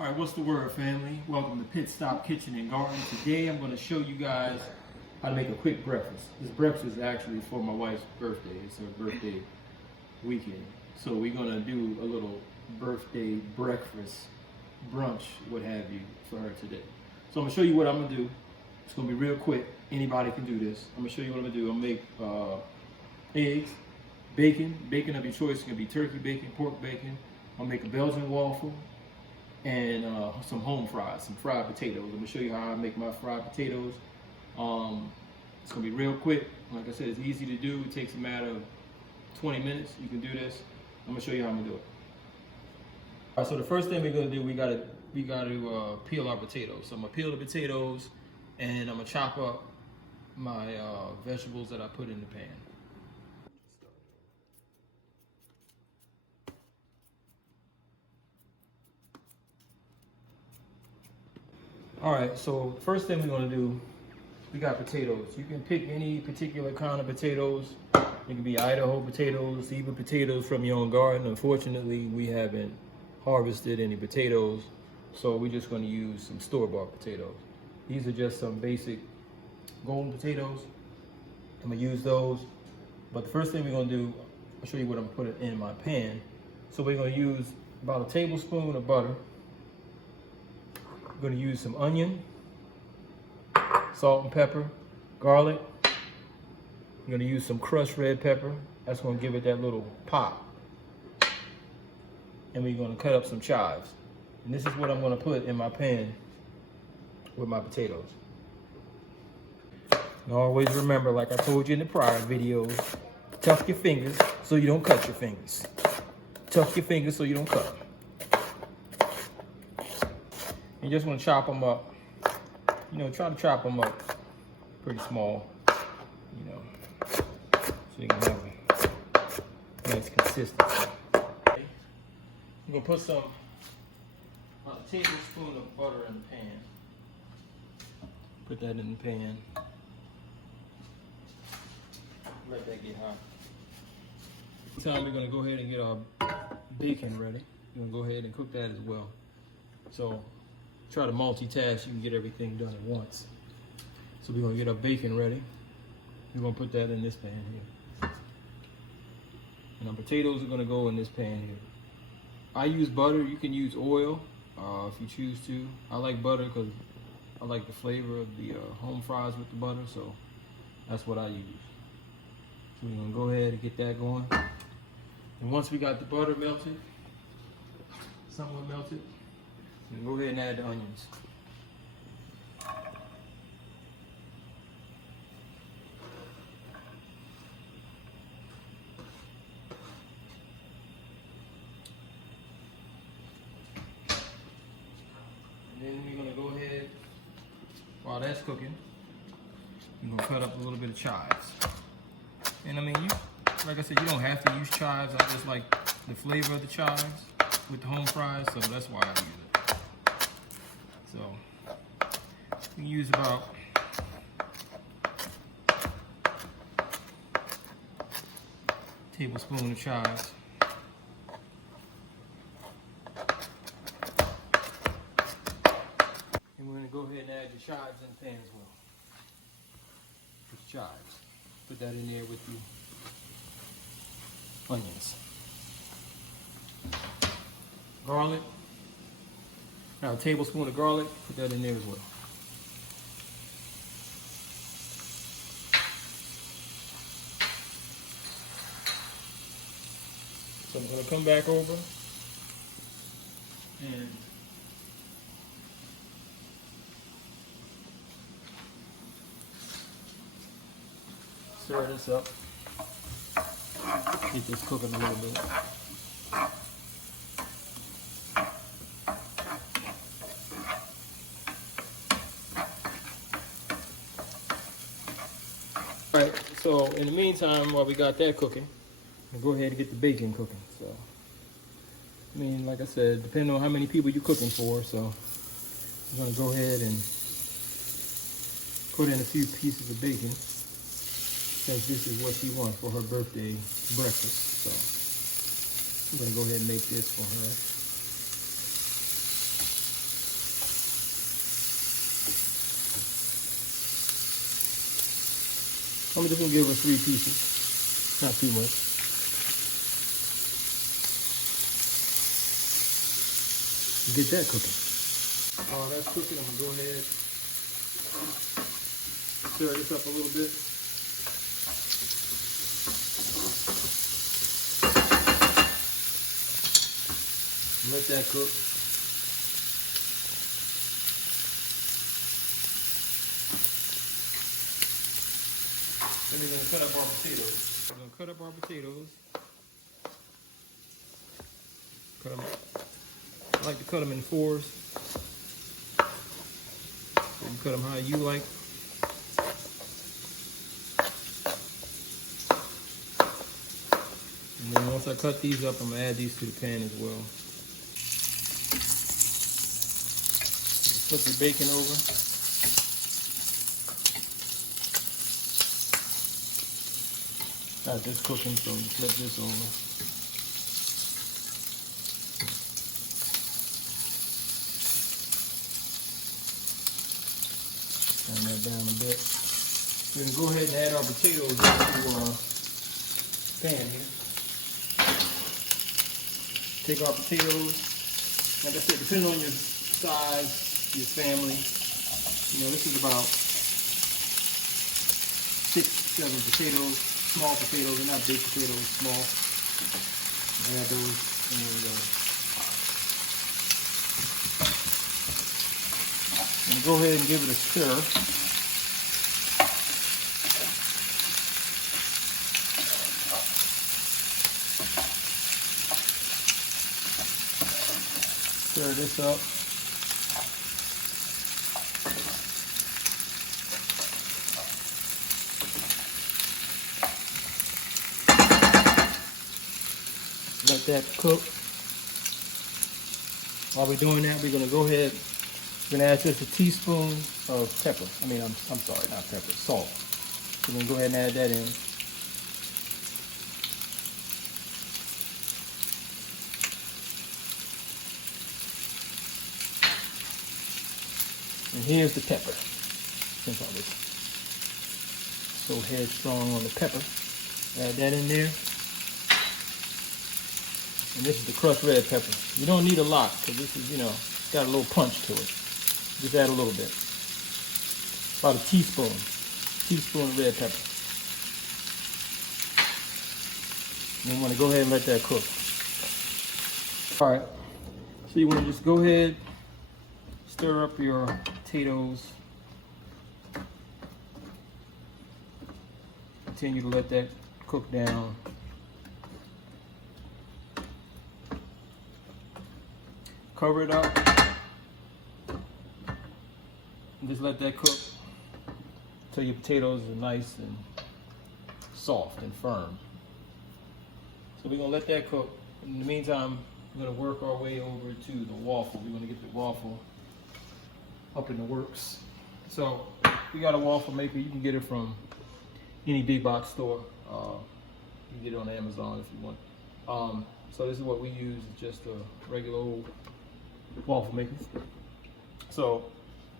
All right, what's the word, family? Welcome to Pit Stop Kitchen and Garden. Today I'm going to show you guys how to make a quick breakfast. This breakfast is actually for my wife's birthday. It's her birthday weekend. So we're going to do a little birthday breakfast, brunch, what have you, for her today. So I'm going to show you what I'm going to do. It's going to be real quick. Anybody can do this. I'm going to show you what I'm going to do. I'm going to make eggs, bacon of your choice. It can be turkey bacon, pork bacon. I'll make a Belgian waffle and some home fries, some fried potatoes. I'm gonna show you how I make my fried potatoes. It's gonna be real quick. Like I said, it's easy to do. It takes a matter of 20 minutes. You can do this. I'm gonna show you how I'm gonna do it. All right, so the first thing we're gonna do, we gotta peel our potatoes. So I'm gonna peel the potatoes and I'm gonna chop up my vegetables that I put in the pan. All right, so first thing we're gonna do, we got potatoes. You can pick any particular kind of potatoes. It can be Idaho potatoes, even potatoes from your own garden. Unfortunately, we haven't harvested any potatoes, so we're just gonna use some store-bought potatoes. These are just some basic golden potatoes. I'm gonna use those. But the first thing we're gonna do, I'll show you what I'm putting in my pan. So we're gonna use about a tablespoon of butter. I'm going to use some onion, salt and pepper, garlic. I'm going to use some crushed red pepper. That's going to give it that little pop. And we're going to cut up some chives. And this is what I'm going to put in my pan with my potatoes. And always remember, like I told you in the prior videos, tuck your fingers so you don't cut your fingers. Tuck your fingers so you don't cut them. You just want to chop them up, try to chop them up pretty small, so you can have a nice consistency. I'm going to put about a tablespoon of butter in the pan. Put that in the pan. Let that get hot. This time we're going to go ahead and get our bacon ready. We're going to go ahead and cook that as well. So try to multitask, you can get everything done at once. So we're gonna get our bacon ready. We're gonna put that in this pan here. And our potatoes are gonna go in this pan here. I use butter, you can use oil if you choose to. I like butter because I like the flavor of the home fries with the butter, so that's what I use. So we're gonna go ahead and get that going. And once we got the butter melted, somewhat melted, and go ahead and add the onions. And then we're gonna go ahead, while that's cooking, we're gonna cut up a little bit of chives. And I mean, like I said, you don't have to use chives. I just like the flavor of the chives with the home fries, so that's why I use it. So we use about a tablespoon of chives. And we're going to go ahead and add the chives in the pan as well. The chives. Put that in there with the onions. Garlic. Now a tablespoon of garlic, put that in there as well. So I'm going to come back over and stir this up. Keep this cooking a little bit. Alright, so in the meantime, while we got that cooking, we'll go ahead and get the bacon cooking. So, I mean, like I said, depending on how many people you're cooking for, so I'm going to go ahead and put in a few pieces of bacon, since this is what she wants for her birthday breakfast. So, I'm going to go ahead and make this for her. I'm just gonna give her 3 pieces, not too much. Get that cooking. That's cooking. I'm gonna go ahead, stir this up a little bit. Let that cook. Then we're gonna cut up our potatoes. We're gonna cut up our potatoes. Cut them. I like to cut them in 4s. You can cut them how you like. And then once I cut these up, I'm gonna add these to the pan as well. Flip the bacon over. Got this cooking, so flip this over. Turn that down a bit. We're gonna go ahead and add our potatoes into our pan here. Take our potatoes. Like I said, depending on your size, your family, this is about 6, 7 potatoes, small potatoes. They're not big potatoes, small. Add those and go ahead and give it a stir. Stir this up. Let that cook. While we're doing that, we're going to go ahead. We're going to add just a teaspoon of pepper. I'm sorry, not pepper, salt. We're going to go ahead and add that in. And here's the pepper. Since I was so headstrong on the pepper, add that in there. And this is the crushed red pepper. You don't need a lot because this is, it's got a little punch to it. Just add a little bit. About a teaspoon of red pepper. And you want to go ahead and let that cook. All right. So you want to just go ahead, stir up your potatoes. Continue to let that cook down. Cover it up and just let that cook until your potatoes are nice and soft and firm. So we're gonna let that cook. In the meantime, we're gonna work our way over to the waffle. We're gonna get the waffle up in the works. So we got a waffle maker. You can get it from any big box store. You can get it on Amazon if you want. So this is what we use. It's just a regular old waffle maker. So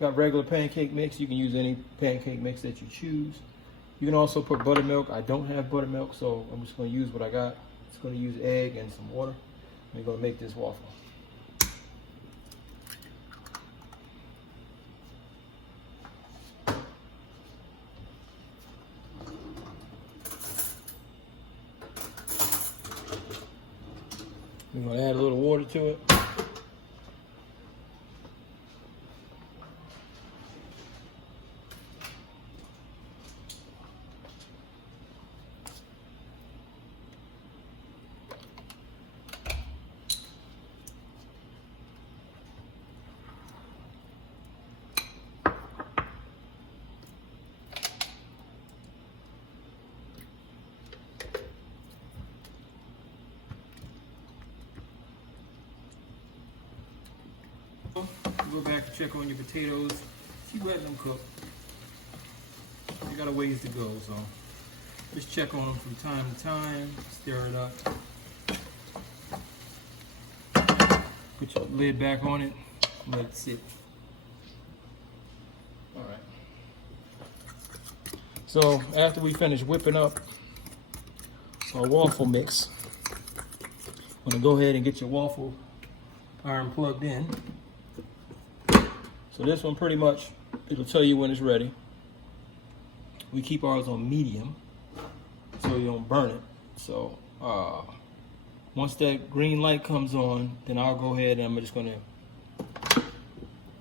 got regular pancake mix. You can use any pancake mix that you choose. You can also put buttermilk. I don't have buttermilk, so I'm just going to use what I got. It's going to use egg and some water. We're going to make this waffle. We're going to add a little water to it. Go back and check on your potatoes. Keep letting them cook. You got a ways to go, so just check on them from time to time. Stir it up. Put your lid back on it. And let it sit. All right. So after we finish whipping up our waffle mix, I'm gonna go ahead and get your waffle iron plugged in. So this one pretty much, it'll tell you when it's ready. We keep ours on medium so you don't burn it. So once that green light comes on, then I'll go ahead and I'm just gonna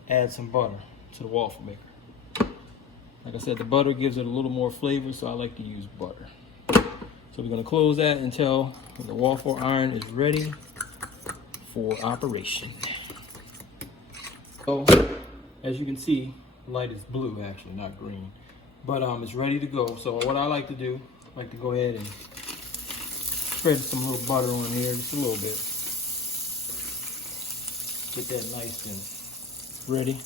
add some butter to the waffle maker. Like I said, the butter gives it a little more flavor, so I like to use butter. So we're gonna close that until the waffle iron is ready for operation. So, as you can see, the light is blue actually, not green. But it's ready to go. So what I like to do, I like to go ahead and spread some little butter on here, just a little bit. Get that nice and ready.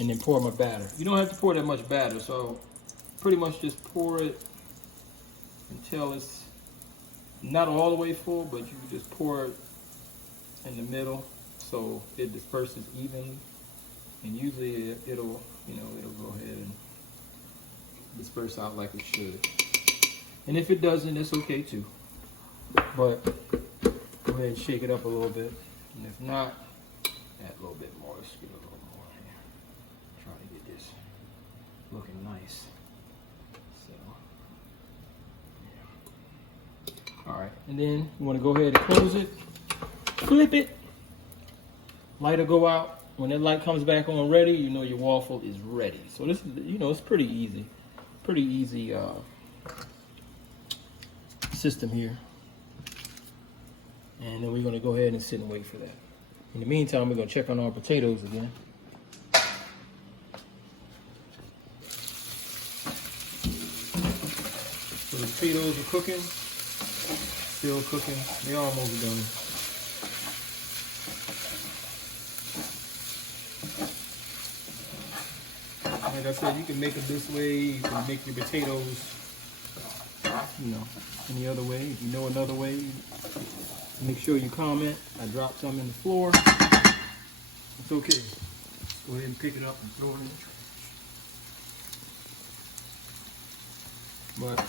And then pour my batter. You don't have to pour that much batter, so pretty much just pour it until it's not all the way full, but you can just pour it in the middle so it disperses evenly. And usually it'll go ahead and disperse out like it should. And if it doesn't, it's okay too. But go ahead and shake it up a little bit. And if not, add a little bit more. Let's get a little more here. Try to get this looking nice. So, yeah. All right, and then you want to go ahead and close it, flip it, light will go out. When that light comes back on ready, you know your waffle is ready. So this is, it's pretty easy. Pretty easy system here. And then we're gonna go ahead and sit and wait for that. In the meantime, we're gonna check on our potatoes again. So the potatoes are cooking, still cooking. They're almost done. Like I said, you can make it this way. You can make your potatoes, any other way. If you know another way, make sure you comment. I dropped some in the floor. It's okay. Go ahead and pick it up and throw it in the trash. But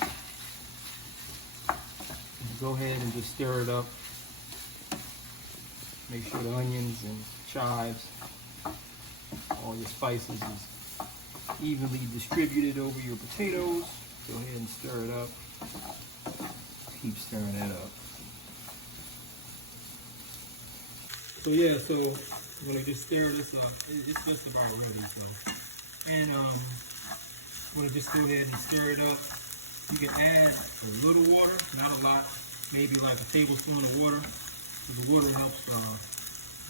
go ahead and just stir it up. Make sure the onions and chives, all your spices is evenly distributed over your potatoes. Go ahead and stir it up. Keep stirring that up. So yeah, so I'm gonna just stir this up. It's just about ready. So, and I'm gonna just go ahead and stir it up. You can add a little water, not a lot, maybe like a tablespoon of water. Because the water helps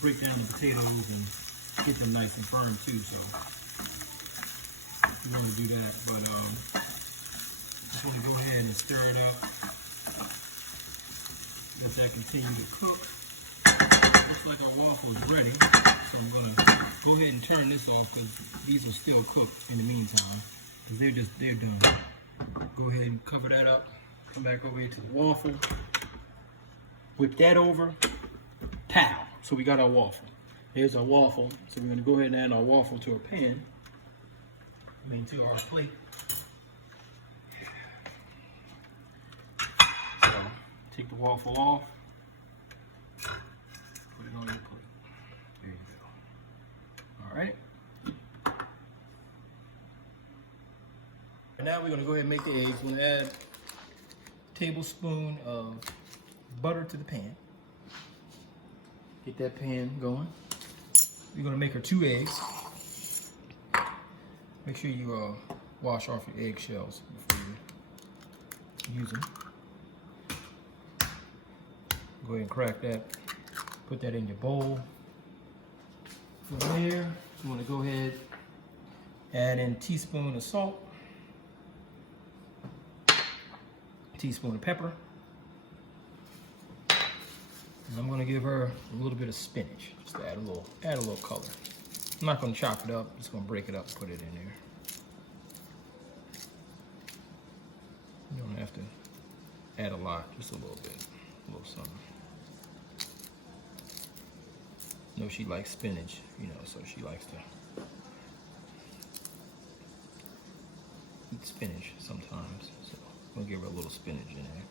break down the potatoes and get them nice and firm too. So you want to do that, but just want to go ahead and stir it up. Let that continue to cook. Looks like our waffle is ready, so I'm gonna go ahead and turn this off because these are still cooked in the meantime. Because they're done. Go ahead and cover that up. Come back over here to the waffle. Whip that over. Pow! So we got our waffle. Here's our waffle. So we're gonna go ahead and add our waffle to a pan. To our plate. So take the waffle off. Put it on your plate. There you go. All right. Now we're gonna go ahead and make the eggs. We're gonna add a tablespoon of butter to the pan. Get that pan going. We're gonna make her 2 eggs. Make sure you wash off your eggshells before you use them. Go ahead and crack that. Put that in your bowl. From there, you want to go ahead, add in a teaspoon of salt, a teaspoon of pepper, and I'm going to give her a little bit of spinach, just to add a little color. I'm not going to chop it up, I'm just going to break it up and put it in there. You don't have to add a lot, just a little bit, a little something. I know she likes spinach, so she likes to eat spinach sometimes. So I'm gonna give her a little spinach in there.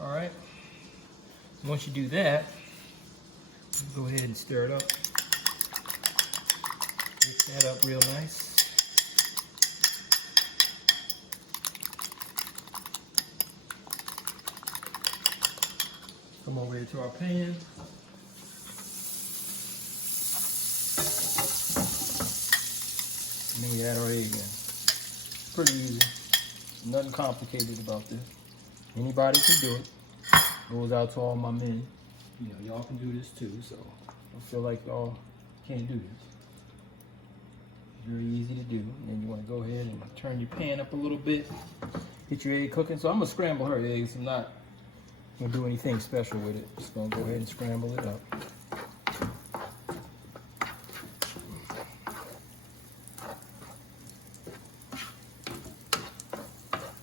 All right. Once you do that, go ahead and stir it up. Mix that up real nice. Come over here to our pan. And then we add our egg in. Pretty easy. Nothing complicated about this. Anybody can do it. Goes out to all my men. You know, y'all can do this too, so don't feel like y'all can't do this. Very easy to do. And then you want to go ahead and turn your pan up a little bit. Get your egg cooking. So I'm going to scramble her eggs. I'm not going to do anything special with it. Just going to go ahead and scramble it up.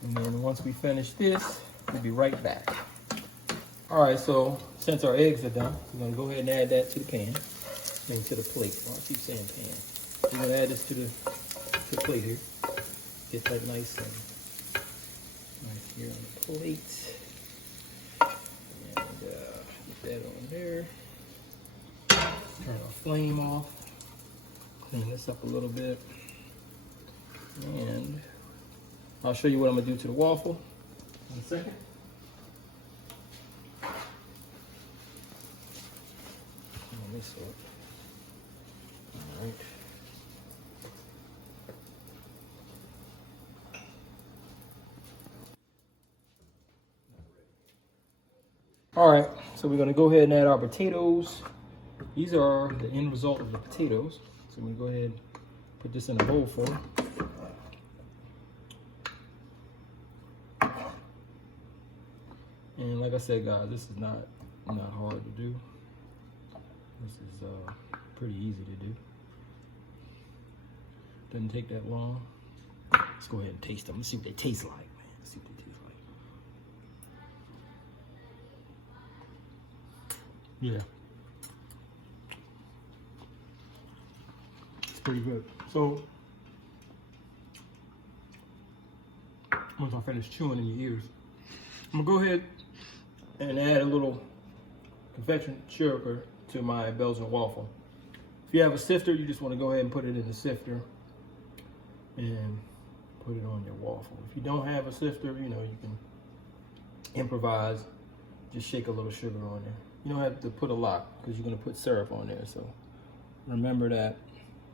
And then once we finish this, we'll be right back. All right, so since our eggs are done, we're going to go ahead and add that to the pan. And to the plate. Well, I keep saying pan. We're going to add this to the plate here. Get that nice here on the plate. And get that on there. Turn our flame off. Clean this up a little bit. And I'll show you what I'm going to do to the waffle in a second. On this one. All right. All right, so we're going to go ahead and add our potatoes. These are the end result of the potatoes. So we're going to go ahead and put this in a bowl for them. And like I said, guys, this is not hard to do. This is pretty easy to do. Doesn't take that long. Let's go ahead and taste them. Let's see what they taste like, man. Let's see what they taste like. Yeah. It's pretty good. So, once I finish chewing in your ears, I'm gonna go ahead and add a little confection sugar to my Belgian waffle. If you have a sifter, you just want to go ahead and put it in the sifter and put it on your waffle. If you don't have a sifter, you know, you can improvise. Just shake a little sugar on there. You don't have to put a lot because you're going to put syrup on there. So remember that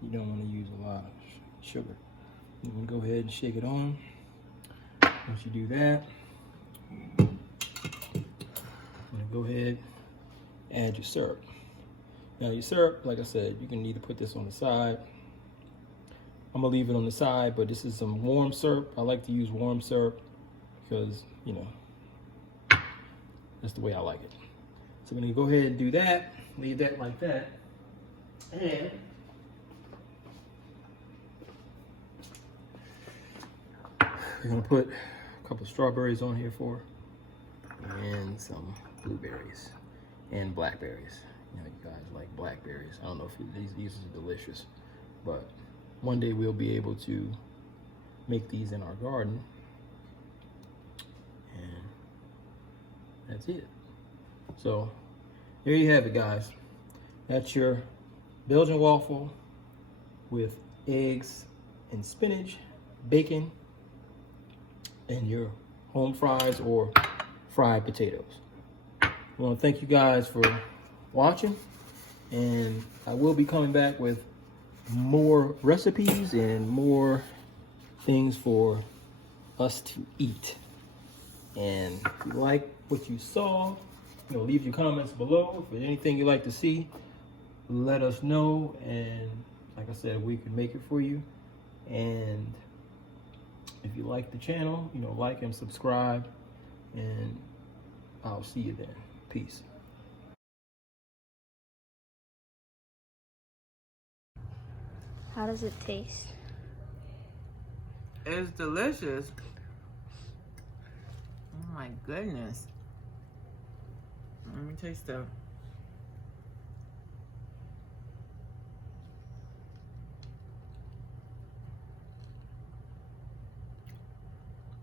you don't want to use a lot of sugar. You can go ahead and shake it on. Once you do that, go ahead, add your syrup. Now your syrup, like I said, you can either put this on the side. I'm gonna leave it on the side, but this is some warm syrup. I like to use warm syrup because, you know, that's the way I like it. So I'm gonna go ahead and do that, leave that like that. And we're gonna put a couple of strawberries on here for her, and some blueberries and blackberries. You know, you guys like blackberries. I don't know if these are delicious, but one day we'll be able to make these in our garden. And that's it. So there you have it, guys. That's your Belgian waffle with eggs and spinach, bacon, and your home fries or fried potatoes. I want to thank you guys for watching, and I will be coming back with more recipes and more things for us to eat. And if you like what you saw, you know, leave your comments below. If there's anything you'd like to see, let us know, and like I said, we can make it for you. And if you like the channel, you know, like and subscribe, and I'll see you then. Peace. How does it taste? It's delicious. Oh my goodness. Let me taste the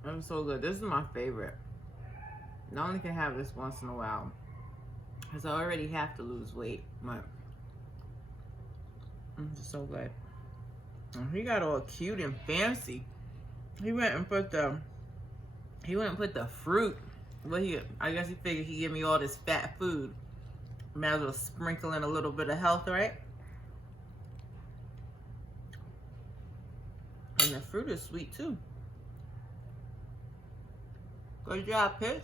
It was so good. This is my favorite. I only can have this once in a while, because I already have to lose weight. But it's so good. And he got all cute and fancy. He went and put the fruit. Well, I guess he figured he'd give me all this fat food. Might as well sprinkle in a little bit of health, right? And the fruit is sweet too. Good job, Pitch.